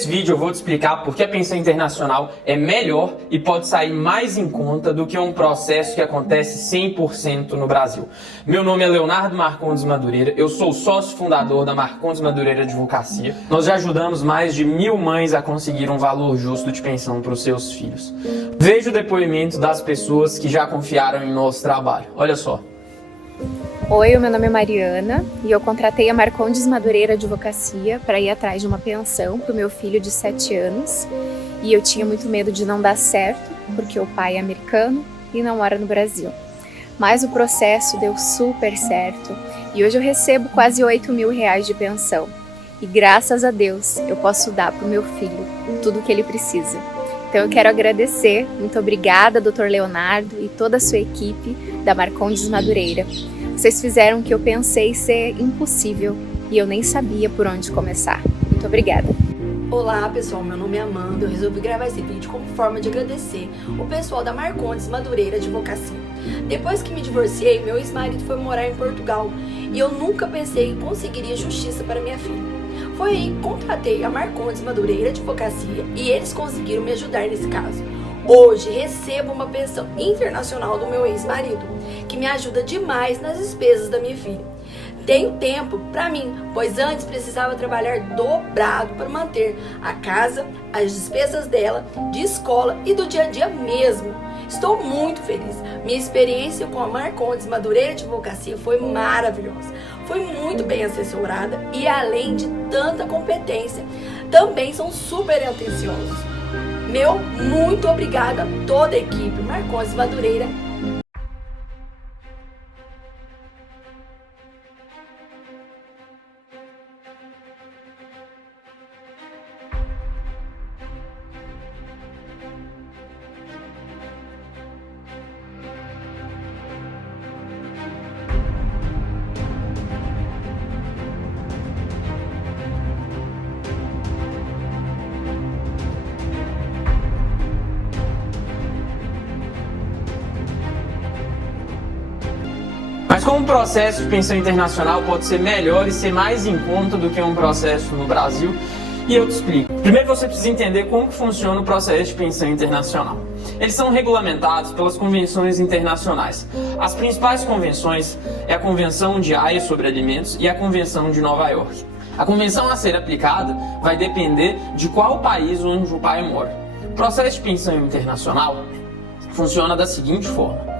Nesse vídeo eu vou te explicar por que a pensão internacional é melhor e pode sair mais em conta do que um processo que acontece 100% no Brasil. Meu nome é Leonardo Marcondes Madureira, eu sou sócio fundador da Marcondes Madureira Advocacia. Nós já ajudamos mais de 1000 mães a conseguir um valor justo de pensão para os seus filhos. Veja o depoimento das pessoas que já confiaram em nosso trabalho. Olha só. Oi, meu nome é Mariana e eu contratei a Marcondes Madureira Advocacia para ir atrás de uma pensão para o meu filho de 7 anos e eu tinha muito medo de não dar certo porque o pai é americano e não mora no Brasil. Mas o processo deu super certo e hoje eu recebo quase 8 mil reais de pensão e graças a Deus eu posso dar para o meu filho tudo o que ele precisa. Então eu quero agradecer, muito obrigada Dr. Leonardo e toda a sua equipe da Marcondes Madureira. Vocês fizeram o que eu pensei ser impossível e eu nem sabia por onde começar. Muito obrigada. Olá pessoal, meu nome é Amanda, eu resolvi gravar esse vídeo como forma de agradecer o pessoal da Marcondes Madureira Advocacia. Depois que me divorciei, meu ex-marido foi morar em Portugal e eu nunca pensei que conseguiria justiça para minha filha. Foi aí que contratei a Marcondes Madureira Advocacia e eles conseguiram me ajudar nesse caso. Hoje recebo uma pensão internacional do meu ex-marido, que me ajuda demais nas despesas da minha filha. Tenho tempo para mim, pois antes precisava trabalhar dobrado para manter a casa, as despesas dela, de escola e do dia a dia mesmo. Estou muito feliz. Minha experiência com a Marcondes Madureira Advocacia foi maravilhosa. Fui muito bem assessorada e além de tanta competência, também são super atenciosos. Meu muito obrigada a toda a equipe Marcondes Madureira. Mas como um processo de pensão internacional pode ser melhor e ser mais em conta do que um processo no Brasil? E eu te explico. Primeiro você precisa entender como funciona o processo de pensão internacional. Eles são regulamentados pelas convenções internacionais. As principais convenções é a Convenção de Haia sobre Alimentos e a Convenção de Nova York. A convenção a ser aplicada vai depender de qual país onde o pai mora. O processo de pensão internacional funciona da seguinte forma.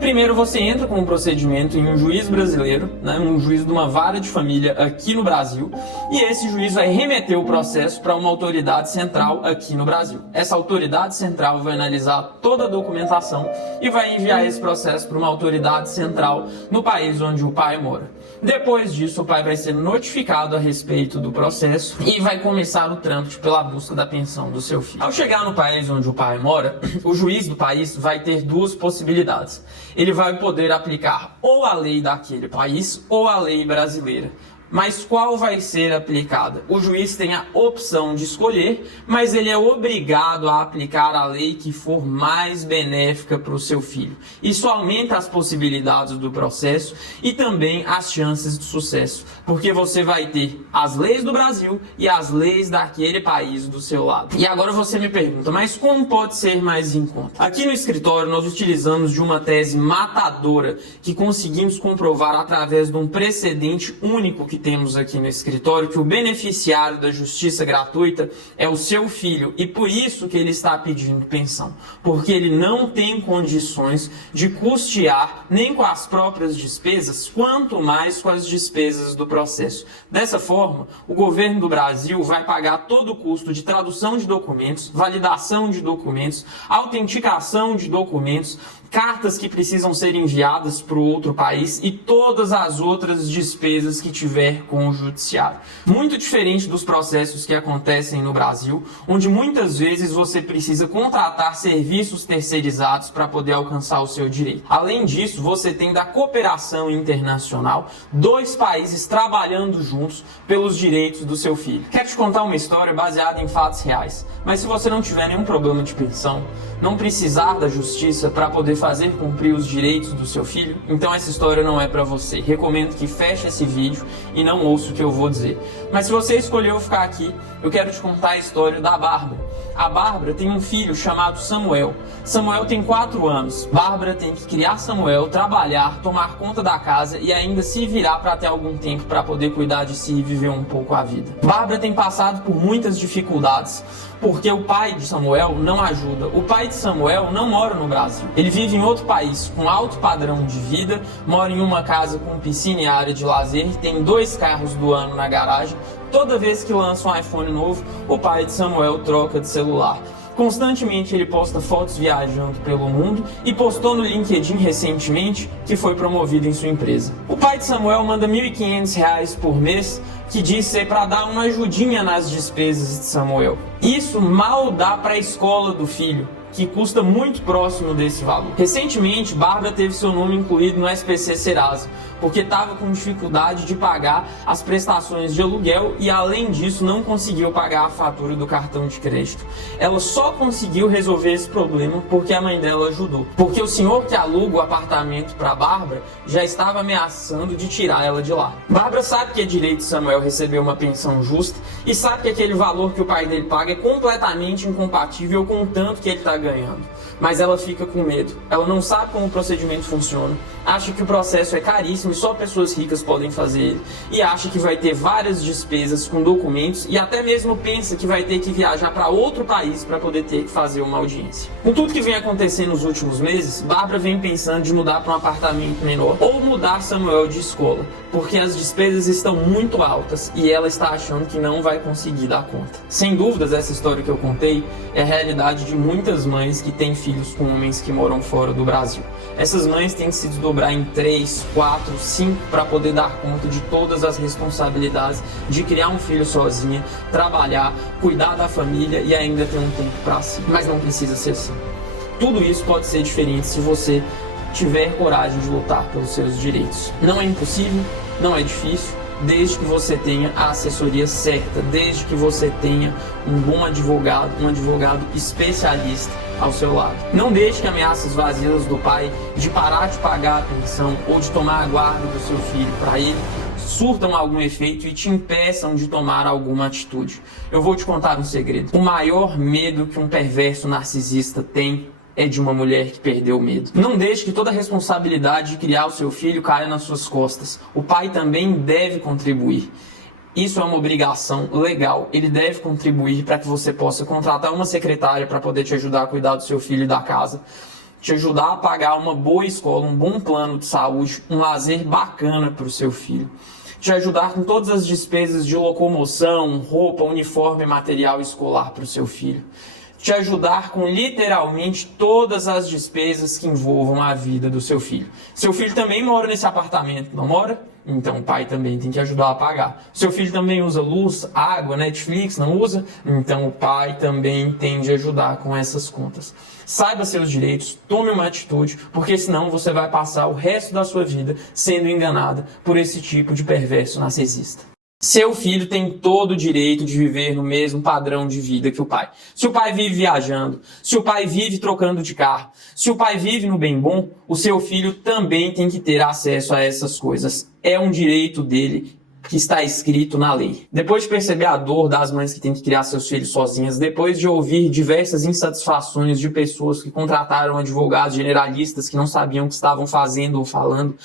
Primeiro você entra com um procedimento em um juiz brasileiro, um juiz de uma vara de família aqui no Brasil, e esse juiz vai remeter o processo para uma autoridade central aqui no Brasil. Essa autoridade central vai analisar toda a documentação e vai enviar esse processo para uma autoridade central no país onde o pai mora. Depois disso, o pai vai ser notificado a respeito do processo e vai começar o trâmite pela busca da pensão do seu filho. Ao chegar no país onde o pai mora, o juiz do país vai ter duas possibilidades. Ele vai poder aplicar ou a lei daquele país ou a lei brasileira. Mas qual vai ser aplicada? O juiz tem a opção de escolher, mas ele é obrigado a aplicar a lei que for mais benéfica para o seu filho. Isso aumenta as possibilidades do processo e também as chances de sucesso, porque você vai ter as leis do Brasil e as leis daquele país do seu lado. E agora você me pergunta, mas como pode ser mais em conta? Aqui no escritório nós utilizamos de uma tese matadora que conseguimos comprovar através de um precedente único que temos aqui no escritório, que o beneficiário da justiça gratuita é o seu filho e por isso que ele está pedindo pensão, porque ele não tem condições de custear nem com as próprias despesas, quanto mais com as despesas do processo. Dessa forma, o governo do Brasil vai pagar todo o custo de tradução de documentos, validação de documentos, autenticação de documentos, cartas que precisam ser enviadas para o outro país e todas as outras despesas que tiver com o judiciário. Muito diferente dos processos que acontecem no Brasil, onde muitas vezes você precisa contratar serviços terceirizados para poder alcançar o seu direito. Além disso, você tem da cooperação internacional, 2 países trabalhando juntos pelos direitos do seu filho. Quero te contar uma história baseada em fatos reais, mas se você não tiver nenhum problema de pensão, não precisar da justiça para poder fazer cumprir os direitos do seu filho, então essa história não é para você. Recomendo que feche esse vídeo e não ouça o que eu vou dizer. Mas se você escolheu ficar aqui, eu quero te contar a história da Bárbara. A Bárbara tem um filho chamado Samuel. Samuel tem 4 anos. Bárbara tem que criar Samuel, trabalhar, tomar conta da casa e ainda se virar para ter algum tempo para poder cuidar de si e viver um pouco a vida. Bárbara tem passado por muitas dificuldades, porque o pai de Samuel não ajuda. O pai de Samuel não mora no Brasil. Ele vive em outro país, com alto padrão de vida, mora em uma casa com piscina e área de lazer, tem 2 carros do ano na garagem. Toda vez que lança um iPhone novo, o pai de Samuel troca de celular. Constantemente ele posta fotos viajando pelo mundo e postou no LinkedIn recentemente que foi promovido em sua empresa. O pai de Samuel manda R$ 1.500 por mês, que diz ser para dar uma ajudinha nas despesas de Samuel. Isso mal dá para a escola do filho, que custa muito próximo desse valor. Recentemente, Bárbara teve seu nome incluído no SPC Serasa, porque estava com dificuldade de pagar as prestações de aluguel e, além disso, não conseguiu pagar a fatura do cartão de crédito. Ela só conseguiu resolver esse problema porque a mãe dela ajudou. Porque o senhor que aluga o apartamento para Bárbara já estava ameaçando de tirar ela de lá. Bárbara sabe que é direito de Samuel receber uma pensão justa e sabe que aquele valor que o pai dele paga é completamente incompatível com o tanto que ele está ganhando. Mas ela fica com medo. Ela não sabe como o procedimento funciona, acha que o processo é caríssimo e só pessoas ricas podem fazer ele, e acha que vai ter várias despesas com documentos e até mesmo pensa que vai ter que viajar para outro país para poder ter que fazer uma audiência. Com tudo que vem acontecendo nos últimos meses, Bárbara vem pensando de mudar para um apartamento menor ou mudar Samuel de escola, porque as despesas estão muito altas e ela está achando que não vai conseguir dar conta. Sem dúvidas, essa história que eu contei é a realidade de muitas mães que têm filhos com homens que moram fora do Brasil. Essas mães têm que se desdobrar em 3, 4, 5 para poder dar conta de todas as responsabilidades de criar um filho sozinha, trabalhar, cuidar da família e ainda ter um tempo para si. Mas não precisa ser assim. Tudo isso pode ser diferente se você tiver coragem de lutar pelos seus direitos. Não é impossível, não é difícil, desde que você tenha a assessoria certa, desde que você tenha um bom advogado, um advogado especialista ao seu lado. Não deixe que ameaças vazias do pai de parar de pagar a pensão ou de tomar a guarda do seu filho para ele surtam algum efeito e te impeçam de tomar alguma atitude. Eu vou te contar um segredo. O maior medo que um perverso narcisista tem é de uma mulher que perdeu o medo. Não deixe que toda a responsabilidade de criar o seu filho caia nas suas costas. O pai também deve contribuir. Isso é uma obrigação legal. Ele deve contribuir para que você possa contratar uma secretária para poder te ajudar a cuidar do seu filho e da casa, te ajudar a pagar uma boa escola, um bom plano de saúde, um lazer bacana para o seu filho, te ajudar com todas as despesas de locomoção, roupa, uniforme e material escolar para o seu filho, te ajudar com literalmente todas as despesas que envolvam a vida do seu filho. Seu filho também mora nesse apartamento, não mora? Então o pai também tem que ajudar a pagar. Seu filho também usa luz, água, Netflix, não usa? Então o pai também tem de ajudar com essas contas. Saiba seus direitos, tome uma atitude, porque senão você vai passar o resto da sua vida sendo enganada por esse tipo de perverso narcisista. Seu filho tem todo o direito de viver no mesmo padrão de vida que o pai. Se o pai vive viajando, se o pai vive trocando de carro, se o pai vive no bem bom, o seu filho também tem que ter acesso a essas coisas. É um direito dele que está escrito na lei. Depois de perceber a dor das mães que têm que criar seus filhos sozinhas, depois de ouvir diversas insatisfações de pessoas que contrataram advogados generalistas que não sabiam o que estavam fazendo ou falando,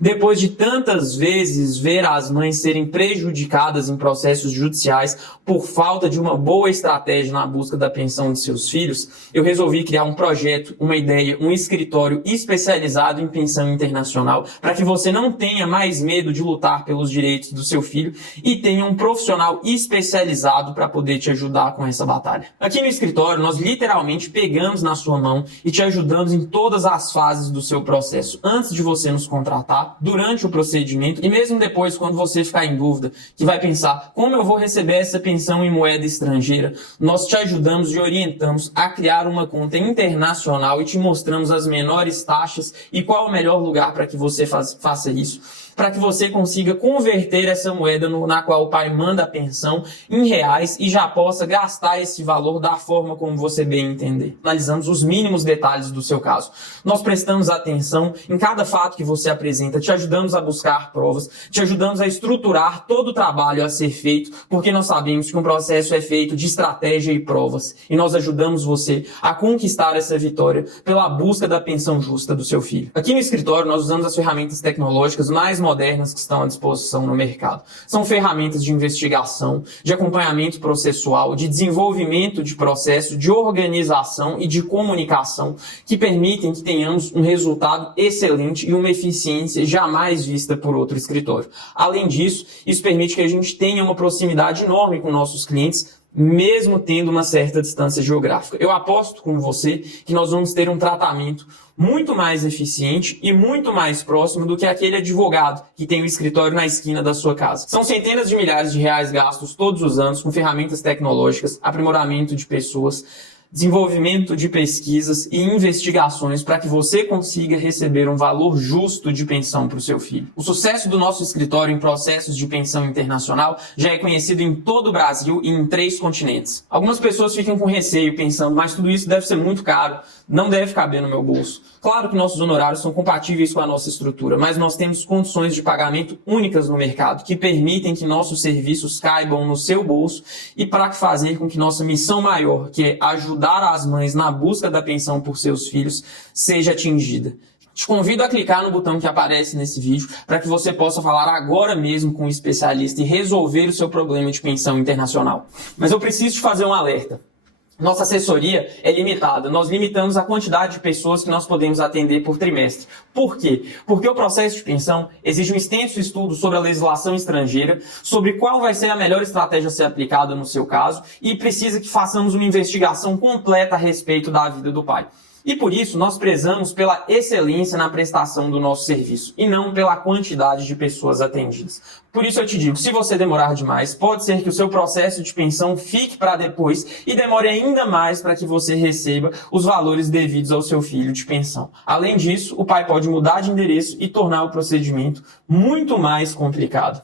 depois de tantas vezes ver as mães serem prejudicadas em processos judiciais por falta de uma boa estratégia na busca da pensão de seus filhos, eu resolvi criar um projeto, uma ideia, um escritório especializado em pensão internacional para que você não tenha mais medo de lutar pelos direitos do seu filho e tenha um profissional especializado para poder te ajudar com essa batalha. Aqui no escritório, nós literalmente pegamos na sua mão e te ajudamos em todas as fases do seu processo, antes de você nos contratar, durante o procedimento e mesmo depois, quando você ficar em dúvida, que vai pensar, como eu vou receber essa pensão em moeda estrangeira? Nós te ajudamos e orientamos a criar uma conta internacional e te mostramos as menores taxas e qual o melhor lugar para que você faça isso. para que você consiga converter essa moeda na qual o pai manda a pensão em reais e já possa gastar esse valor da forma como você bem entender. Analisamos os mínimos detalhes do seu caso. Nós prestamos atenção em cada fato que você apresenta, te ajudamos a buscar provas, te ajudamos a estruturar todo o trabalho a ser feito, porque nós sabemos que um processo é feito de estratégia e provas, e nós ajudamos você a conquistar essa vitória pela busca da pensão justa do seu filho. Aqui no escritório nós usamos as ferramentas tecnológicas mais modernas que estão à disposição no mercado. São ferramentas de investigação, de acompanhamento processual, de desenvolvimento de processo, de organização e de comunicação que permitem que tenhamos um resultado excelente e uma eficiência jamais vista por outro escritório. Além disso, isso permite que a gente tenha uma proximidade enorme com nossos clientes, mesmo tendo uma certa distância geográfica. Eu aposto com você que nós vamos ter um tratamento muito mais eficiente e muito mais próximo do que aquele advogado que tem o escritório na esquina da sua casa. São centenas de milhares de reais gastos todos os anos com ferramentas tecnológicas, aprimoramento de pessoas, desenvolvimento de pesquisas e investigações para que você consiga receber um valor justo de pensão para o seu filho. O sucesso do nosso escritório em processos de pensão internacional já é conhecido em todo o Brasil e em 3 continentes. Algumas pessoas ficam com receio pensando, mas tudo isso deve ser muito caro, não deve caber no meu bolso. Claro que nossos honorários são compatíveis com a nossa estrutura, mas nós temos condições de pagamento únicas no mercado que permitem que nossos serviços caibam no seu bolso e para fazer com que nossa missão maior, que é ajudar as mães na busca da pensão por seus filhos, seja atingida. Te convido a clicar no botão que aparece nesse vídeo para que você possa falar agora mesmo com um especialista e resolver o seu problema de pensão internacional. Mas eu preciso te fazer um alerta. Nossa assessoria é limitada. Nós limitamos a quantidade de pessoas que nós podemos atender por trimestre. Por quê? Porque o processo de pensão exige um extenso estudo sobre a legislação estrangeira, sobre qual vai ser a melhor estratégia a ser aplicada no seu caso e precisa que façamos uma investigação completa a respeito da vida do pai. E por isso nós prezamos pela excelência na prestação do nosso serviço e não pela quantidade de pessoas atendidas. Por isso eu te digo, se você demorar demais, pode ser que o seu processo de pensão fique para depois e demore ainda mais para que você receba os valores devidos ao seu filho de pensão. Além disso, o pai pode mudar de endereço e tornar o procedimento muito mais complicado.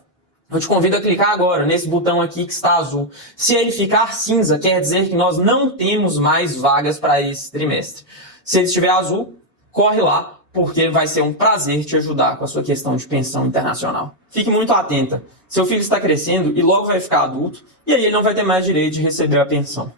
Eu te convido a clicar agora nesse botão aqui que está azul. Se ele ficar cinza, quer dizer que nós não temos mais vagas para esse trimestre. Se ele estiver azul, corre lá, porque vai ser um prazer te ajudar com a sua questão de pensão internacional. Fique muito atenta. Seu filho está crescendo e logo vai ficar adulto, e aí ele não vai ter mais direito de receber a pensão.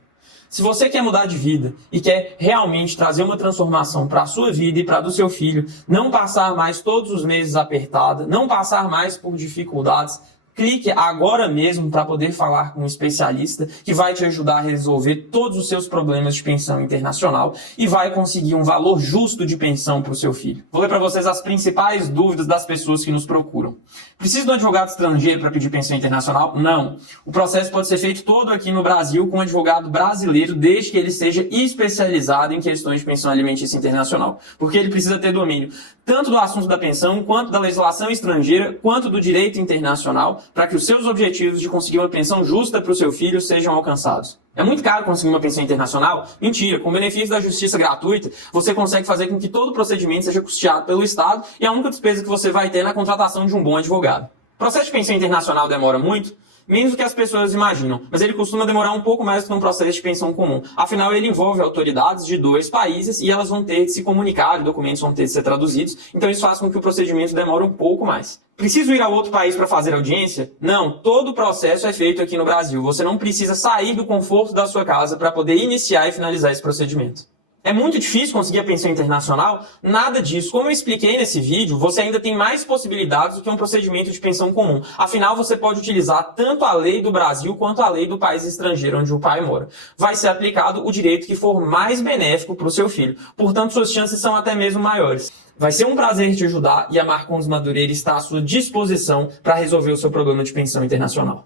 Se você quer mudar de vida e quer realmente trazer uma transformação para a sua vida e para a do seu filho, não passar mais todos os meses apertada, não passar mais por dificuldades, clique agora mesmo para poder falar com um especialista que vai te ajudar a resolver todos os seus problemas de pensão internacional e vai conseguir um valor justo de pensão para o seu filho. Vou ler para vocês as principais dúvidas das pessoas que nos procuram. Precisa de um advogado estrangeiro para pedir pensão internacional? Não. O processo pode ser feito todo aqui no Brasil com um advogado brasileiro, desde que ele seja especializado em questões de pensão alimentícia internacional, porque ele precisa ter domínio tanto do assunto da pensão, quanto da legislação estrangeira, quanto do direito internacional, para que os seus objetivos de conseguir uma pensão justa para o seu filho sejam alcançados. É muito caro conseguir uma pensão internacional? Mentira, com o benefício da justiça gratuita, você consegue fazer com que todo o procedimento seja custeado pelo Estado e a única despesa que você vai ter é na contratação de um bom advogado. O processo de pensão internacional demora muito? Menos do que as pessoas imaginam, mas ele costuma demorar um pouco mais do que um processo de pensão comum. Afinal, ele envolve autoridades de 2 países e elas vão ter de se comunicar, e documentos vão ter de ser traduzidos, então isso faz com que o procedimento demore um pouco mais. Preciso ir a outro país para fazer audiência? Não, todo o processo é feito aqui no Brasil. Você não precisa sair do conforto da sua casa para poder iniciar e finalizar esse procedimento. É muito difícil conseguir a pensão internacional? Nada disso. Como eu expliquei nesse vídeo, você ainda tem mais possibilidades do que um procedimento de pensão comum. Afinal, você pode utilizar tanto a lei do Brasil quanto a lei do país estrangeiro onde o pai mora. Vai ser aplicado o direito que for mais benéfico para o seu filho. Portanto, suas chances são até mesmo maiores. Vai ser um prazer te ajudar e a Marcondes Madureira está à sua disposição para resolver o seu problema de pensão internacional.